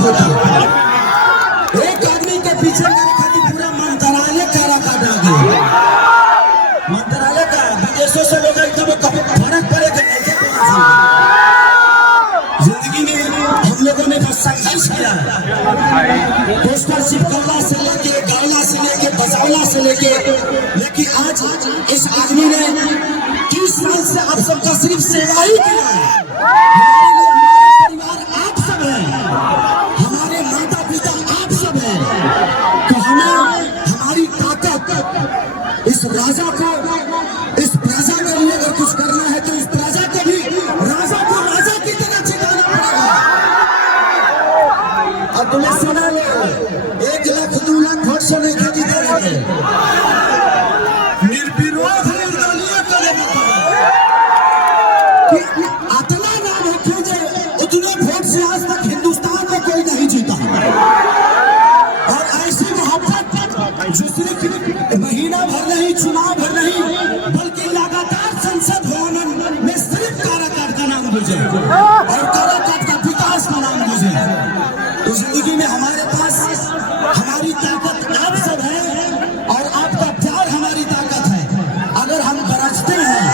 होता। एक आदमी के पीछे करे खातिर पूरा मंत्रालय कारा काटा गया। मंत्रालय का विदेशों से लोग एकदम कभी फर्क पड़ेगा नहीं। जिंदगी में हम लोगों ने बस संघर्ष किया, पोस्टर चिपकाना से लेके गावला से लेके बजावला से लेके, लेकिन आज इस आदमी ने 30 साल से आप सबका सिर्फ सेवा ही किया है। हमारे परिवार आप सब है, हमारे माता पिता आप सब है, तो हमें हमारी ताकत इस राजा को, इस प्रजा के लिए अगर कुछ करना है तो इस प्रजा को भी राजा को राजा की तरह चिताना पड़ेगा। और तुम्हें सुना लो, 1 लाख 2 लाख वोट से नहीं जीते रहते, निर्विरोध निर्दलीय करेगा। इतना नाम रखे जो उतने वोट से आज तक हिंदुस्तान में कोई नहीं जीता। और ऐसी मोहब्बत जो सिर्फ महीना भर नहीं, चुनाव भर नहीं, बल्कि लगातार संसद भवन में सिर्फ काराकाट का नाम गुजे और काराकाट का विकास का नाम गुजे। तो जिंदगी में हमारे पास हमारी ताकत आप सब है और आपका प्यार हमारी ताकत है। अगर हम गरजते हैं,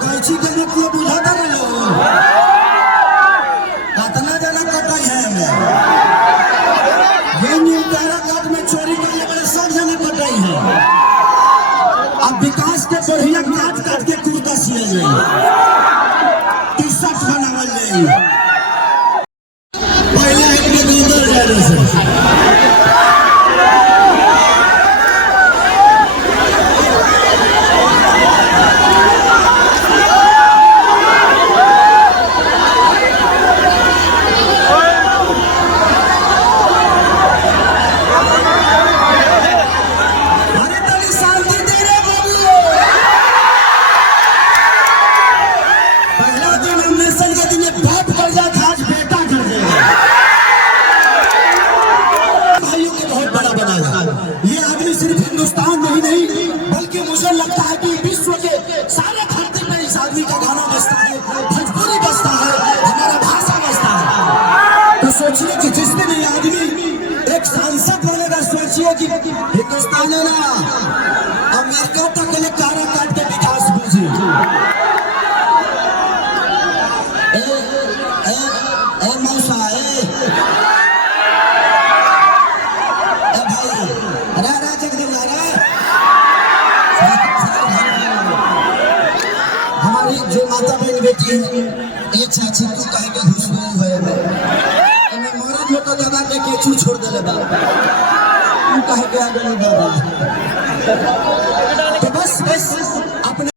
कैची के लिए बुझाता रहे लोग कितना जना कटाई है हमें, काराकाट में चोरी करने वाले सब जना कटाई है। अब विकास के बढ़िया काट काट के कुर्ता सिया जाए, टी-शर्ट बनावल जाए, पहले एक में दूर जाने से। ये आदमी सिर्फ हिंदुस्तान में ही नहीं, बल्कि मुझे लगता है कि विश्व के सारे धरती पे इस आदमी का गाना बजता है, भोजपुरी बजता है, हमारा भाषा बजता है। तो सोचिए कि जिस दिन ये आदमी एक सांसद बनेगा, सोचिए कि हिंदुस्तान है ना, अमेरिका तक के काराकाट के विकास बुझे। मौसा हमारी जो माता बहन बेटी है, ये चाची तू कहे के खुशबू है, मैं मरद लोग दबा के केचू छोड़ दे बा, तू कहे के आगे नहीं दादा। तो बस अपने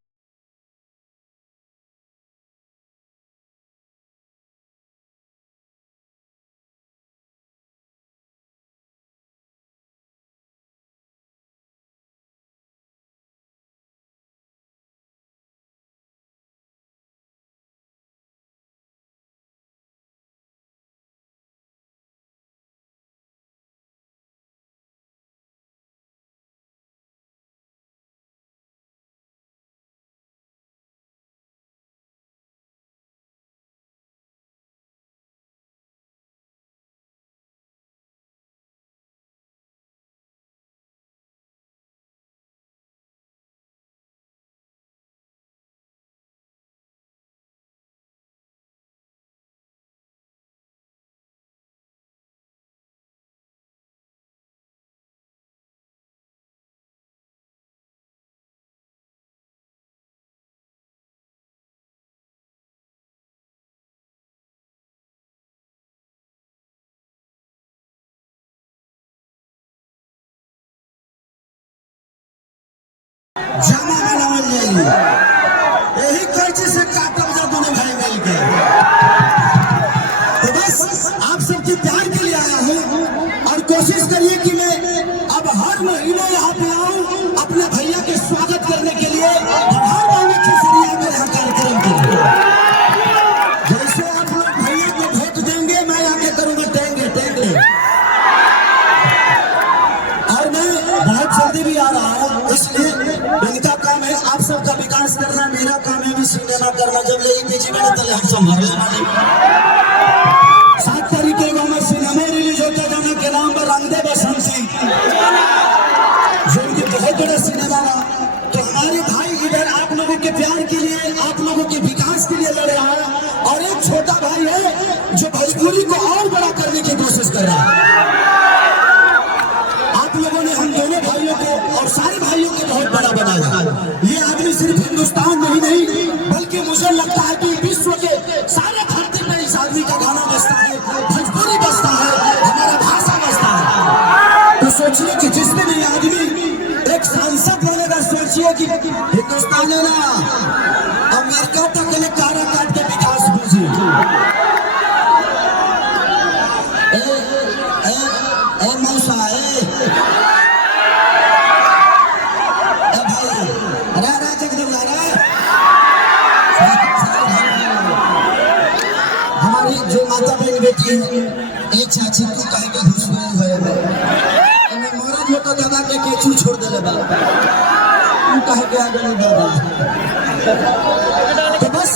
जामा बनावल जाइए, यही कैची से काटब जा दोनों भाई मिल के। तो बस आप सबके प्यार के लिए आया हूँ और कोशिश करिए कि मैं अब हर महीने यहाँ पे आऊँ अपने भैया के स्वागत करने के लिए, और हर महीने खिचड़िया में यहाँ कार्यक्रम करूँ। जैसे आप लोग भैया को वोट देंगे, मैं आगे करूँगा टेंगे टेंगे। और मैं बहुत जल्दी भी आ रहा हूँ, इसलिए इनका काम है आप सबका विकास करना, मेरा काम है भी सिनेमा करना। जब ले पीछे मैंने तले हम संभाल रहा है, और एक छोटा भाई है जो भोजपुरी को और बड़ा करने की कोशिश कर रहा है। आप लोगों ने हम दोनों भाइयों को और सारे भाइयों को बहुत बड़ा बनाया। ये आदमी सिर्फ हिंदुस्तान में ही नहीं बल्कि मुझे लगता है कि विश्व के सारे धरती पर इस आदमी का गाना बजता है, भोजपुरी बजता है, हमारा भाषा बजता है। तो सोचिए कि जिस दिन ये आदमी एक सांसद बनेगा, सोचिए कि हिंदुस्तान है ना, अमेरिका तक के लिए कारा काट के विकास बुझी। मौसा हमारी जो माता बहन बेटी एक चाची तू कहे के घुस गए मरद हो तो दबा के केचू छोड़ दे बा, तू कहे के आगे नहीं दादा। तो बस